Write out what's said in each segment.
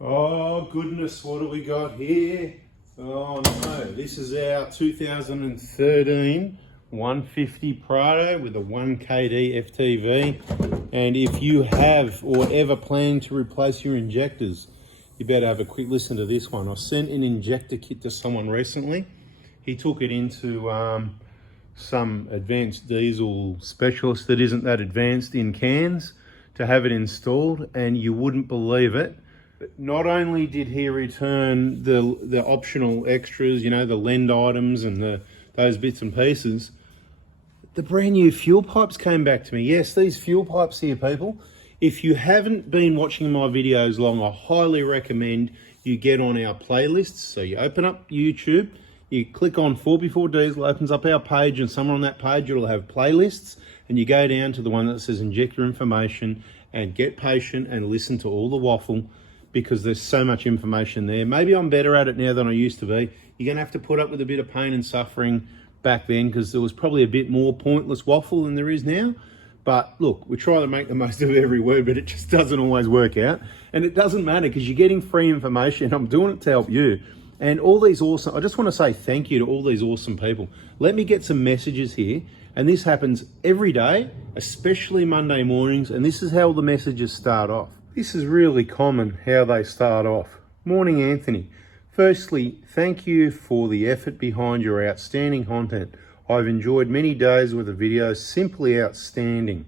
Oh goodness, what do we got here? Oh no, this is our 2013 150 Prado with a 1KD FTV. And if you have or ever plan to replace your injectors, you better have a quick listen to this one. I sent an injector kit to someone recently. He took it into some advanced diesel specialist that isn't that advanced in Cairns to have it installed, and you wouldn't believe it. Not only did he return the optional extras, you know, the lend items and those bits and pieces, the brand new fuel pipes came back to me. Yes, these fuel pipes here, people. If you haven't been watching my videos long, I highly recommend you get on our playlists. So you open up YouTube, you click on 4Before Diesel, opens up our page, and somewhere on that page it'll have playlists, and you go down to the one that says injector information and get patient and listen to all the waffle, because there's so much information there. Maybe I'm better at it now than I used to be. You're going to have to put up with a bit of pain and suffering back then, because there was probably a bit more pointless waffle than there is now. But look, we try to make the most of every word, but it just doesn't always work out. And it doesn't matter, because you're getting free information. I'm doing it to help you. And all these awesome, I just want to say thank you to all these awesome people. Let me get some messages here. And this happens every day, especially Monday mornings. And this is how the messages start off. This is really common, how they start off. Morning, Anthony. Firstly, thank you for the effort behind your outstanding content. I've enjoyed many days with the videos, simply outstanding.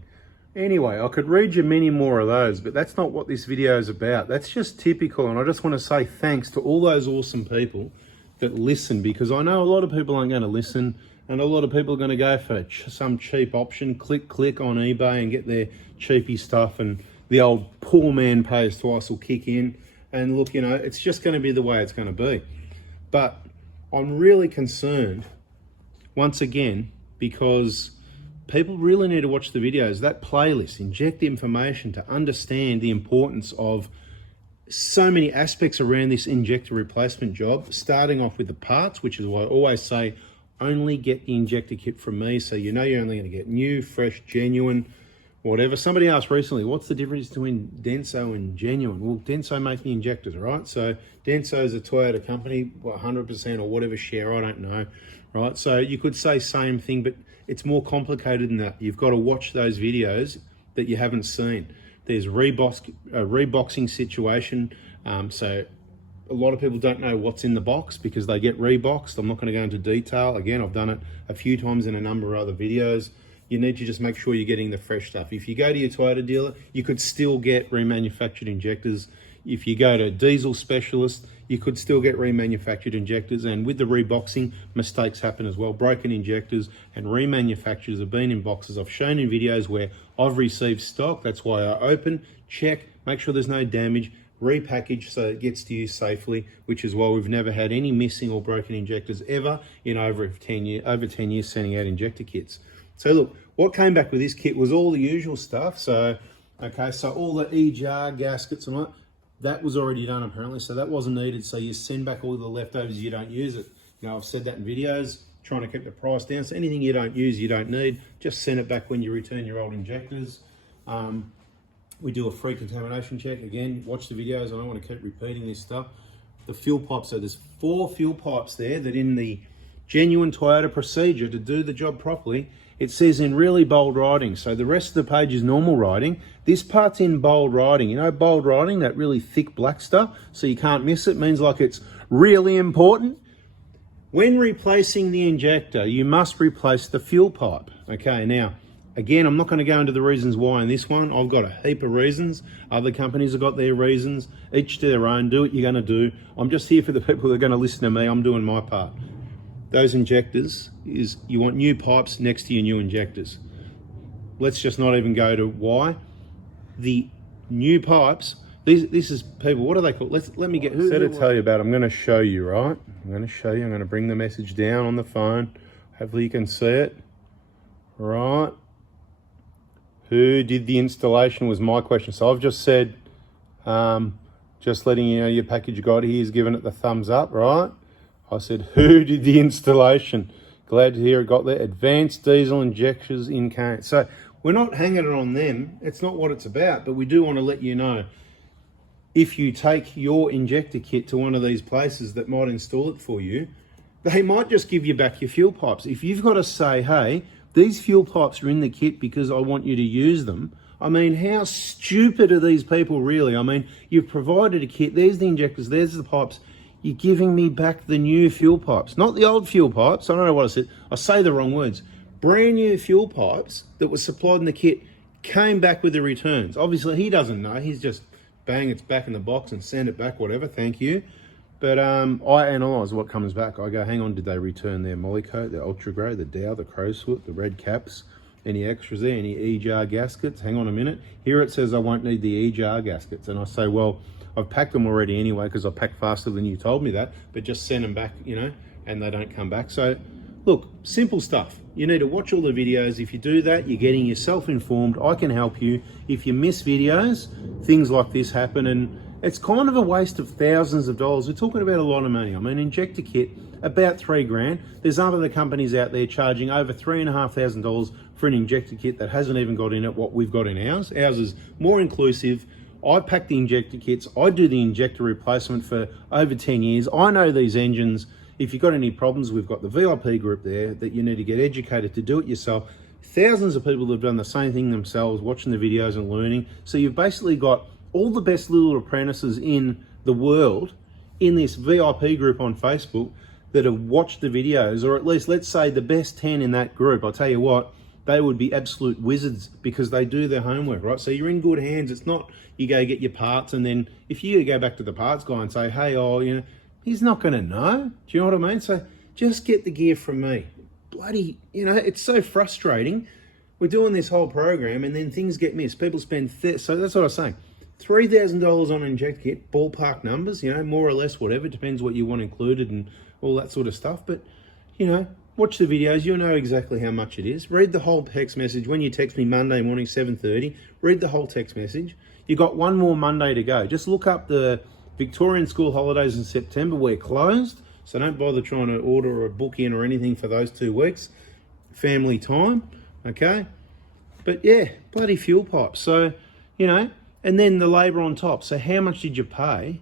Anyway, I could read you many more of those, but that's not what this video is about. That's just typical, and I just want to say thanks to all those awesome people that listen, because I know a lot of people aren't going to listen, and a lot of people are going to go for some cheap option, click on eBay and get their cheapy stuff, and the old poor man pays twice will kick in. And look, you know, it's just going to be the way it's going to be. But I'm really concerned, once again, because people really need to watch the videos. That playlist, inject the information to understand the importance of so many aspects around this injector replacement job, starting off with the parts, which is why I always say, only get the injector kit from me, so you know you're only going to get new, fresh, genuine, whatever. Somebody asked recently, what's the difference between Denso and Genuine? Well, Denso make the injectors, right? So Denso is a Toyota company, 100% or whatever share, I don't know, right? So you could say same thing, but it's more complicated than that. You've got to watch those videos that you haven't seen. There's reboxing situation. So a lot of people don't know what's in the box because they get reboxed. I'm not going to go into detail. Again, I've done it a few times in a number of other videos. You need to just make sure you're getting the fresh stuff. If you go to your Toyota dealer, you could still get remanufactured injectors. If you go to a diesel specialist, you could still get remanufactured injectors. And with the reboxing, mistakes happen as well. Broken injectors and remanufacturers have been in boxes. I've shown in videos where I've received stock. That's why I open, check, make sure there's no damage, repackage so it gets to you safely, which is why we've never had any missing or broken injectors ever in over 10 years sending out injector kits. So look, what came back with this kit was all the usual stuff. So, okay, so all the EGR gaskets and all that was already done apparently, so that wasn't needed. So you send back all the leftovers, you don't use it. You know, I've said that in videos, trying to keep the price down. So anything you don't use, you don't need, just send it back when you return your old injectors. We do a free contamination check. Again, watch the videos. I don't want to keep repeating this stuff. The fuel pipes, so there's 4 fuel pipes there that in the genuine Toyota procedure to do the job properly, it says in really bold writing. So the rest of the page is normal writing. This part's in bold writing. You know, bold writing, that really thick black stuff, so you can't miss it. Means like it's really important. When replacing the injector, you must replace the fuel pipe. Okay, now, again, I'm not going to go into the reasons why in this one. I've got a heap of reasons. Other companies have got their reasons. Each to their own. Do what you're going to do. I'm just here for the people that are going to listen to me. I'm doing my part. Those injectors, is you want new pipes next to your new injectors. Let's just not even go to why. The new pipes, this is, people, what are they called? Let me get, instead of tell you about it, I'm going to show you, right? I'm going to show you, I'm going to bring the message down on the phone. Hopefully you can see it. Right. Who did the installation was my question. So I've just said, just letting you know your package got here, he's given it the thumbs up, right? I said, who did the installation? Glad to hear it got there. Advanced diesel injectors in Cairns. So we're not hanging it on them. It's not what it's about, but we do want to let you know if you take your injector kit to one of these places that might install it for you, they might just give you back your fuel pipes. If you've got to say, hey, these fuel pipes are in the kit because I want you to use them, I mean, how stupid are these people really? I mean, you've provided a kit, there's the injectors, there's the pipes, you're giving me back the new fuel pipes, not the old fuel pipes. I don't know what I said. I say the wrong words. Brand new fuel pipes that were supplied in the kit came back with the returns. Obviously, he doesn't know. He's just, bang, it's back in the box and send it back, whatever, thank you. But I analyse what comes back. I go, hang on, did they return their Molykote, the Ultra Grey, the Dow, the Crowsfoot, the red caps, any extras there, any E-jar gaskets? Hang on a minute. Here it says I won't need the E-jar gaskets. And I say, well, I've packed them already anyway because I packed faster than you told me that, but just send them back, you know, and they don't come back. So, look, simple stuff. You need to watch all the videos. If you do that, you're getting yourself informed. I can help you. If you miss videos, things like this happen, and it's kind of a waste of thousands of dollars. We're talking about a lot of money. I mean, injector kit, about $3,000. There's other companies out there charging over $3,500 for an injector kit that hasn't even got in it what we've got in ours. Ours is more inclusive. I pack the injector kits. I do the injector replacement for over 10 years. I know these engines. If you've got any problems, we've got the VIP group there that you need to get educated to do it yourself. Thousands of people have done the same thing themselves, watching the videos and learning. So you've basically got all the best little apprentices in the world in this VIP group on Facebook that have watched the videos, or at least let's say the best 10 in that group. I'll tell you what, they would be absolute wizards because they do their homework, right? So you're in good hands. It's not you go get your parts and then if you go back to the parts guy and say, hey, oh, you know, he's not going to know. Do you know what I mean? So just get the gear from me. Bloody, you know, it's so frustrating. We're doing this whole program and then things get missed. People spend, so that's what I was saying. $3,000 on an inject kit, ballpark numbers, you know, more or less, whatever. Depends what you want included and all that sort of stuff. But, you know, watch the videos. You'll know exactly how much it is. Read the whole text message. When you text me Monday morning, 7:30, read the whole text message. You got one more Monday to go. Just look up the Victorian school holidays in September. We're closed, so don't bother trying to order or book in or anything for those 2 weeks. Family time, okay? But yeah, bloody fuel pipes. So, you know, and then the labour on top. So how much did you pay,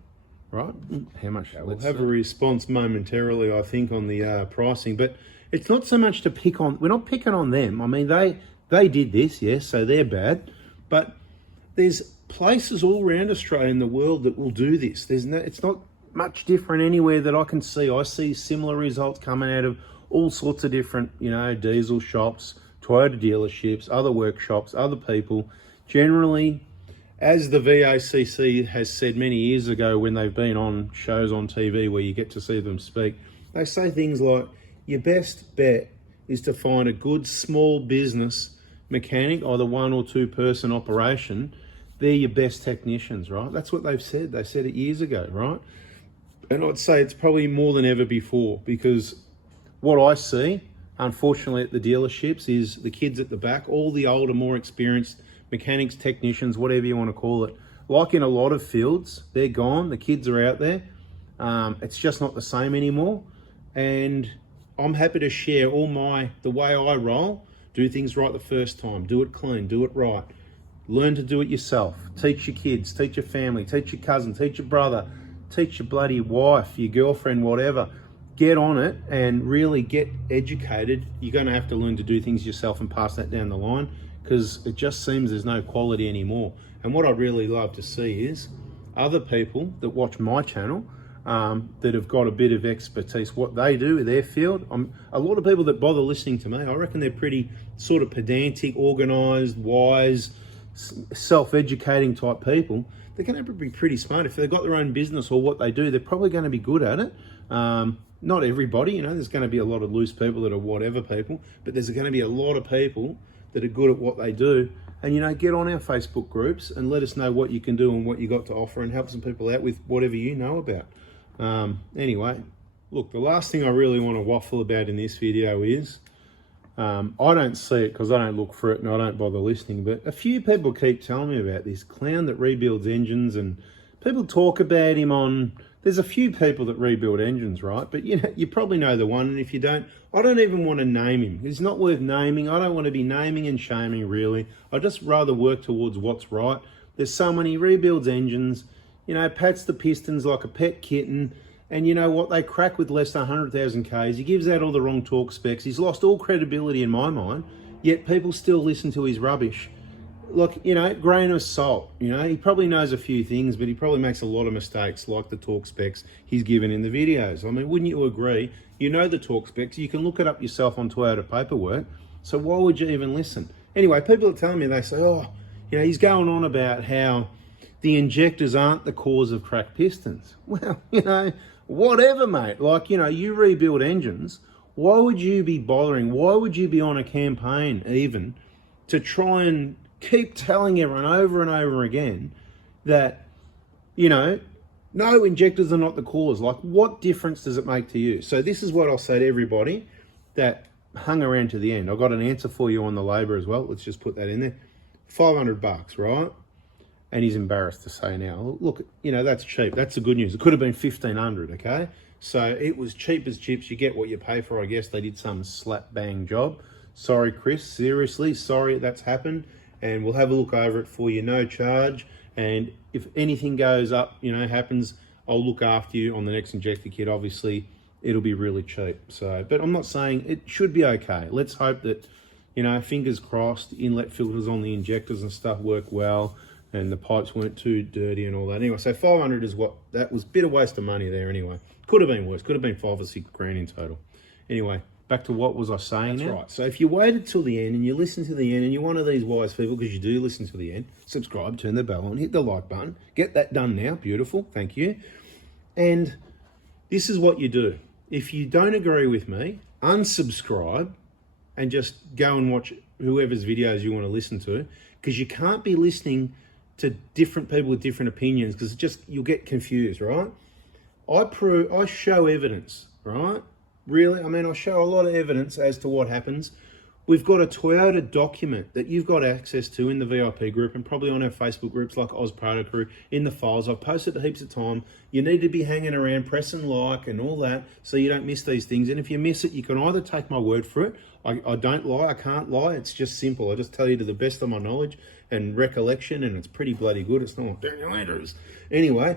right? How much? We'll have a response momentarily, I think, on the pricing. But it's not so much to pick on. We're not picking on them. I mean, they did this, yes, so they're bad. But there's places all around Australia and the world that will do this. It's not much different anywhere that I can see. I see similar results coming out of all sorts of different, you know, diesel shops, Toyota dealerships, other workshops, other people. Generally, as the VACC has said many years ago when they've been on shows on TV where you get to see them speak, they say things like, your best bet is to find a good small business mechanic, either 1 or 2 person operation. They're your best technicians, right? That's what they've said. They said it years ago, right? And I'd say it's probably more than ever before, because what I see, unfortunately, at the dealerships is the kids at the back, all the older, more experienced mechanics, technicians, whatever you want to call it. Like in a lot of fields, they're gone. The kids are out there. It's just not the same anymore. And I'm happy to share the way I roll. Do things right the first time. Do it clean. Do it right. Learn to do it yourself. Teach your kids. Teach your family. Teach your cousin. Teach your brother. Teach your bloody wife, your girlfriend, whatever. Get on it and really get educated. You're going to have to learn to do things yourself and pass that down the line, because it just seems there's no quality anymore. And what I really love to see is other people that watch my channel that have got a bit of expertise, what they do in their field. A lot of people that bother listening to me, I reckon they're pretty sort of pedantic, organised, wise, self-educating type people. They're going to be pretty smart. If they've got their own business or what they do, they're probably going to be good at it. Not everybody, you know, there's going to be a lot of loose people that are whatever people, but there's going to be a lot of people that are good at what they do. And, you know, get on our Facebook groups and let us know what you can do and what you got to offer, and help some people out with whatever you know about. Anyway, look, the last thing I really want to waffle about in this video is, I don't see it because I don't look for it and I don't bother listening, but a few people keep telling me about this clown that rebuilds engines, and people talk about him on, there's a few people that rebuild engines, right? But you know, you probably know the one, and if you don't, I don't even want to name him. He's not worth naming. I don't want to be naming and shaming, really. I'd just rather work towards what's right. There's someone, he rebuilds engines. you know, pats the pistons like a pet kitten. And you know what? They crack with less than 100,000 Ks. He gives out all the wrong torque specs. He's lost all credibility in my mind, yet people still listen to his rubbish. Look, you know, grain of salt. You know, he probably knows a few things, but he probably makes a lot of mistakes, like the torque specs he's given in the videos. I mean, wouldn't you agree? You know the torque specs. You can look it up yourself on Toyota paperwork. So why would you even listen? Anyway, people are telling me, they say, oh, you know, he's going on about how the injectors aren't the cause of cracked pistons. Well, you know, whatever, mate. Like, you know, you rebuild engines. Why would you be bothering? Why would you be on a campaign even to try and keep telling everyone over and over again that, you know, no, injectors are not the cause? Like, what difference does it make to you? So this is what I'll say to everybody that hung around to the end. I've got an answer for you on the labour as well. Let's just put that in there. $500, right? And he's embarrassed to say now, look, you know, that's cheap. That's the good news. It could have been $1,500, okay? So it was cheap as chips. You get what you pay for, I guess. They did some slap bang job. Sorry, Chris, seriously, sorry that's happened. And we'll have a look over it for you, no charge. And if anything goes up, you know, happens, I'll look after you on the next injector kit. Obviously, it'll be really cheap. So, but I'm not saying it should be okay. Let's hope that, you know, fingers crossed, inlet filters on the injectors and stuff work well, and the pipes weren't too dirty and all that. Anyway, so 500 is what, that was a bit of waste of money there anyway. Could have been worse. Could have been 5 or 6 grand in total. Anyway, back to what was I saying. That's now? Right. So if you waited till the end and you listen to the end and you're one of these wise people, because you do listen to the end, subscribe, turn the bell on, hit the like button, get that done now. Beautiful. Thank you. And this is what you do. If you don't agree with me, unsubscribe and just go and watch whoever's videos you want to listen to, because you can't be listening to different people with different opinions, because just you'll get confused, right? I show evidence, right? Really, I mean, I show a lot of evidence as to what happens. We've got a Toyota document that you've got access to in the VIP group and probably on our Facebook groups like Oz Proto Crew in the files. I've posted it heaps of time. You need to be hanging around, pressing like and all that so you don't miss these things. And if you miss it, you can either take my word for it. I don't lie, I can't lie. It's just simple. I just tell you to the best of my knowledge and recollection, and it's pretty bloody good. It's not like Daniel Andrews. Anyway,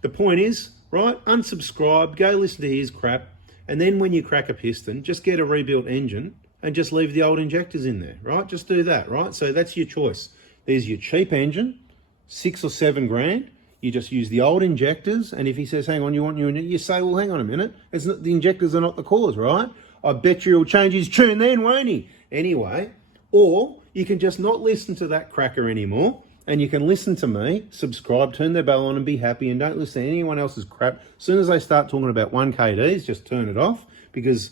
the point is, right, unsubscribe, go listen to his crap. And then when you crack a piston, just get a rebuilt engine and just leave the old injectors in there, right? Just do that, right? So that's your choice. There's your cheap engine, 6 or 7 grand. You just use the old injectors. And if he says, hang on, you want new injectors? You say, well, hang on a minute. It's not, the injectors are not the cause, right? I bet you he'll change his tune then, won't he? Anyway, or you can just not listen to that cracker anymore. And you can listen to me, subscribe, turn the bell on and be happy, and don't listen to anyone else's crap. As soon as they start talking about 1KDs, just turn it off, because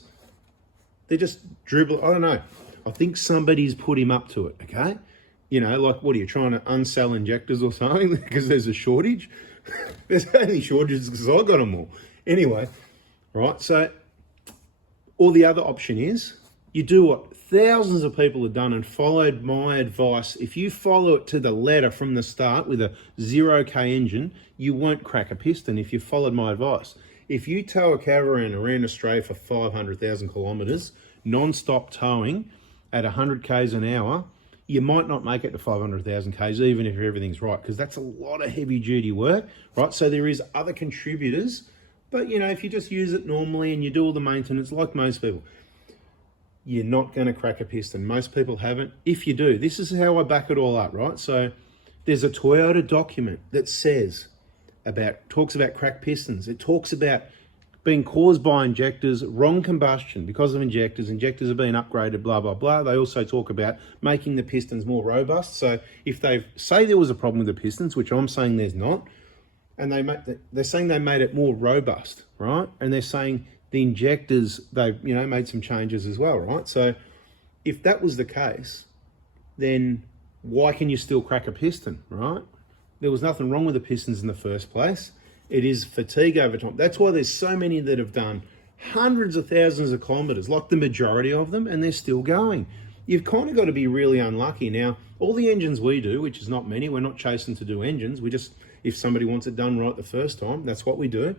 they're just dribbling. I don't know. I think somebody's put him up to it, okay? You know, like, what are you, trying to unsell injectors or something because there's a shortage? There's only shortages because I got them all. Anyway, right, so, or the other option is you do what thousands of people have done and followed my advice. If you follow it to the letter from the start with a 0K engine, you won't crack a piston if you followed my advice. If you tow a caravan around Australia for 500,000 kilometres, non-stop towing at 100 Ks an hour, you might not make it to 500,000 Ks even if everything's right, because that's a lot of heavy duty work, right? So there is other contributors, but you know, if you just use it normally and you do all the maintenance like most people, you're not going to crack a piston. Most people haven't. If you do, this is how I back it all up, right? So there's a Toyota document that talks about cracked pistons. It talks about being caused by injectors, wrong combustion because of injectors. Injectors have been upgraded, blah, blah, blah. They also talk about making the pistons more robust. So if they say there was a problem with the pistons, which I'm saying there's not, and they're saying they made it more robust, right? And they're saying the injectors, they've, you know, made some changes as well, right? So if that was the case, then why can you still crack a piston, right? There was nothing wrong with the pistons in the first place. It is fatigue over time. That's why there's so many that have done hundreds of thousands of kilometers, like the majority of them, and they're still going. You've kind of got to be really unlucky. Now, all the engines we do, which is not many, we're not chasing to do engines. We just, if somebody wants it done right the first time, that's what we do.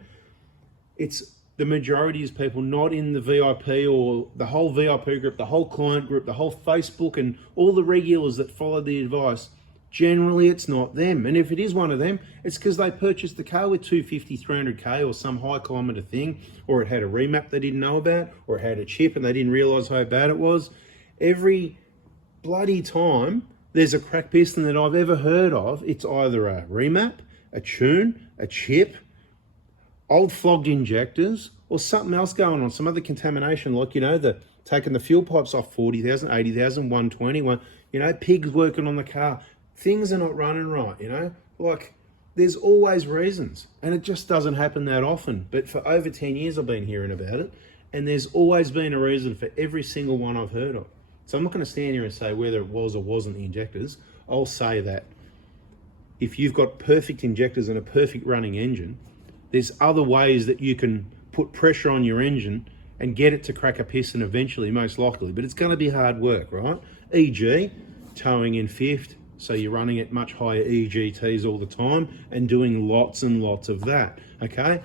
It's the majority is people not in the VIP or the whole VIP group, the whole client group, the whole Facebook, and all the regulars that follow the advice Generally, it's not them. And if it is one of them, it's because they purchased the car with 250, 300K or some high kilometre thing, or it had a remap they didn't know about, or it had a chip and they didn't realise how bad it was. Every bloody time there's a cracked piston that I've ever heard of, it's either a remap, a tune, a chip, old flogged injectors, or something else going on, some other contamination, like, taking the fuel pipes off 40,000, 80,000, 120, pigs working on the car. Things are not running right, like there's always reasons, and it just doesn't happen that often. But for over 10 years, I've been hearing about it, and there's always been a reason for every single one I've heard of. So I'm not going to stand here and say whether it was or wasn't the injectors. I'll say that if you've got perfect injectors and a perfect running engine, there's other ways that you can put pressure on your engine and get it to crack a piston eventually, most likely. But it's going to be hard work, right? E.g., towing in fifth, so you're running at much higher EGTs all the time and doing lots and lots of that, okay?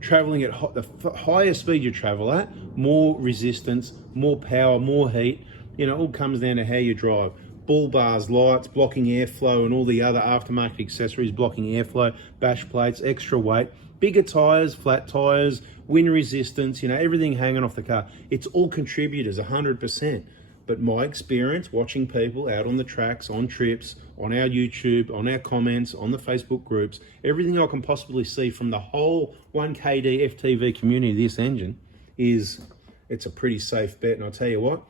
Traveling at the higher speed you travel at, more resistance, more power, more heat, it all comes down to how you drive. Bull bars, lights, blocking airflow, and all the other aftermarket accessories, blocking airflow, bash plates, extra weight, bigger tires, flat tires, wind resistance, everything hanging off the car. It's all contributors, 100%. But my experience watching people out on the tracks, on trips, on our YouTube, on our comments, on the Facebook groups, everything I can possibly see from the whole 1KD FTV community of this engine is it's a pretty safe bet. And I'll tell you what,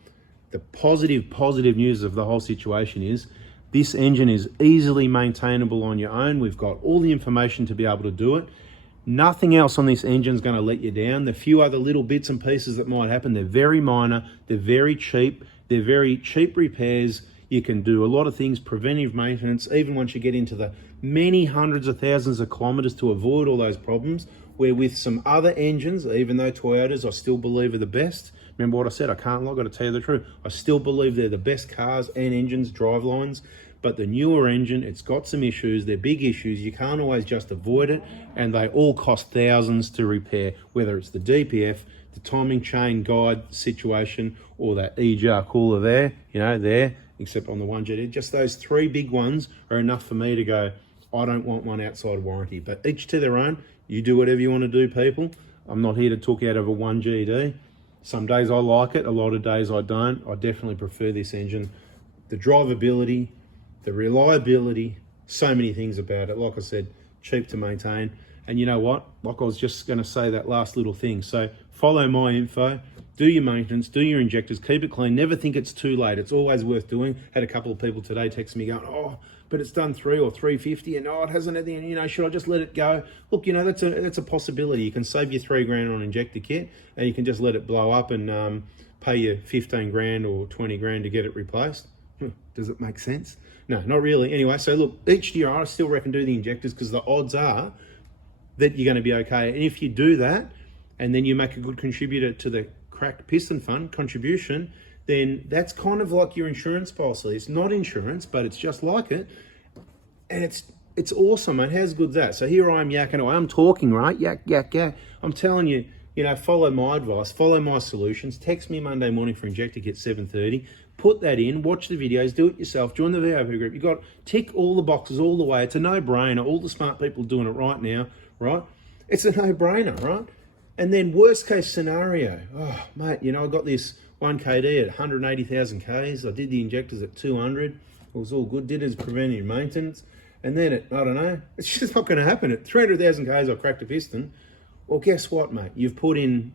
the positive news of the whole situation is this engine is easily maintainable on your own. We've got all the information to be able to do it. Nothing else on this engine is going to let you down. The few other little bits and pieces that might happen, they're very minor, they're very cheap. They're very cheap repairs. You can do a lot of things, preventive maintenance, even once you get into the many hundreds of thousands of kilometers to avoid all those problems, where with some other engines, even though Toyotas I still believe are the best, remember what I said, I can't lie, I've got to tell you the truth, I still believe they're the best cars and engines, drivelines, but the newer engine, it's got some issues, they're big issues, you can't always just avoid it, and they all cost thousands to repair, whether it's the DPF, the timing chain guide situation, or that EGR cooler there, except on the 1GT. Just those three big ones are enough for me to go, I don't want one outside warranty. But each to their own. You do whatever you want to do, people. I'm not here to talk out of a 1GT. Some days I like it, a lot of days I don't. I definitely prefer this engine. The drivability, the reliability, so many things about it. Like I said, cheap to maintain. And you know what? Like I was just going to say that last little thing. So follow my info, do your maintenance, do your injectors, keep it clean. Never think it's too late. It's always worth doing. Had a couple of people today text me going, oh, but it's done 3 or 350 and it hasn't had the, should I just let it go? Look, that's a possibility. You can save your $3,000 on injector kit and you can just let it blow up and pay you 15 grand or 20 grand to get it replaced. Does it make sense? No, not really. Anyway, so look, each year I still reckon do the injectors because the odds are that you're going to be okay. And if you do that, and then you make a good contributor to the cracked piston fund contribution, then that's kind of like your insurance policy. It's not insurance, but it's just like it. And it's awesome, man. How's good that? So here I am yakking away. I'm talking, right? Yak. I'm telling you, follow my advice, follow my solutions. Text me Monday morning for injector kit 7:30. Put that in, watch the videos, do it yourself, join the VIP group. You got tick all the boxes all the way. It's a no-brainer. All the smart people doing it right now, right? It's a no-brainer, right? And then worst case scenario, oh mate, I got this 1KD at 180,000 Ks. I did the injectors at 200. It was all good. Did it as preventive maintenance. And then I don't know, it's just not going to happen. At 300,000 Ks, I cracked a piston. Well, guess what, mate? You've put in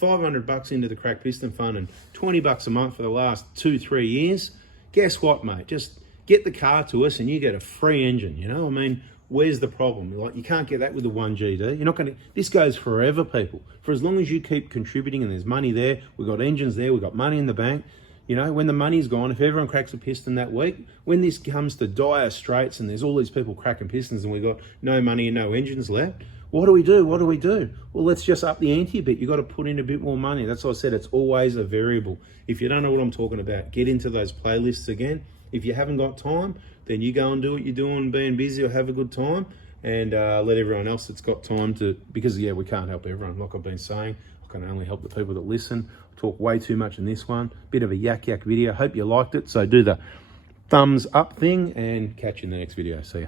$500 into the cracked piston fund and $20 a month for the last 2-3 years. Guess what, mate? Just get the car to us and you get a free engine, Where's the problem? Like, you can't get that with the 1GT. You're not going to, this goes forever, people. For as long as you keep contributing and there's money there, we've got engines there, we've got money in the bank. When the money's gone, if everyone cracks a piston that week, when this comes to dire straits and there's all these people cracking pistons and we've got no money and no engines left, what do we do? Well, let's just up the ante a bit. You've got to put in a bit more money. That's what I said. It's always a variable. If you don't know what I'm talking about, get into those playlists again. If you haven't got time, then you go and do what you're doing, being busy, or have a good time, and let everyone else that's got time to, because we can't help everyone. Like I've been saying, I can only help the people that listen. I talk way too much in this one. Bit of a yak video. Hope you liked it. So do the thumbs up thing, and catch you in the next video. See ya.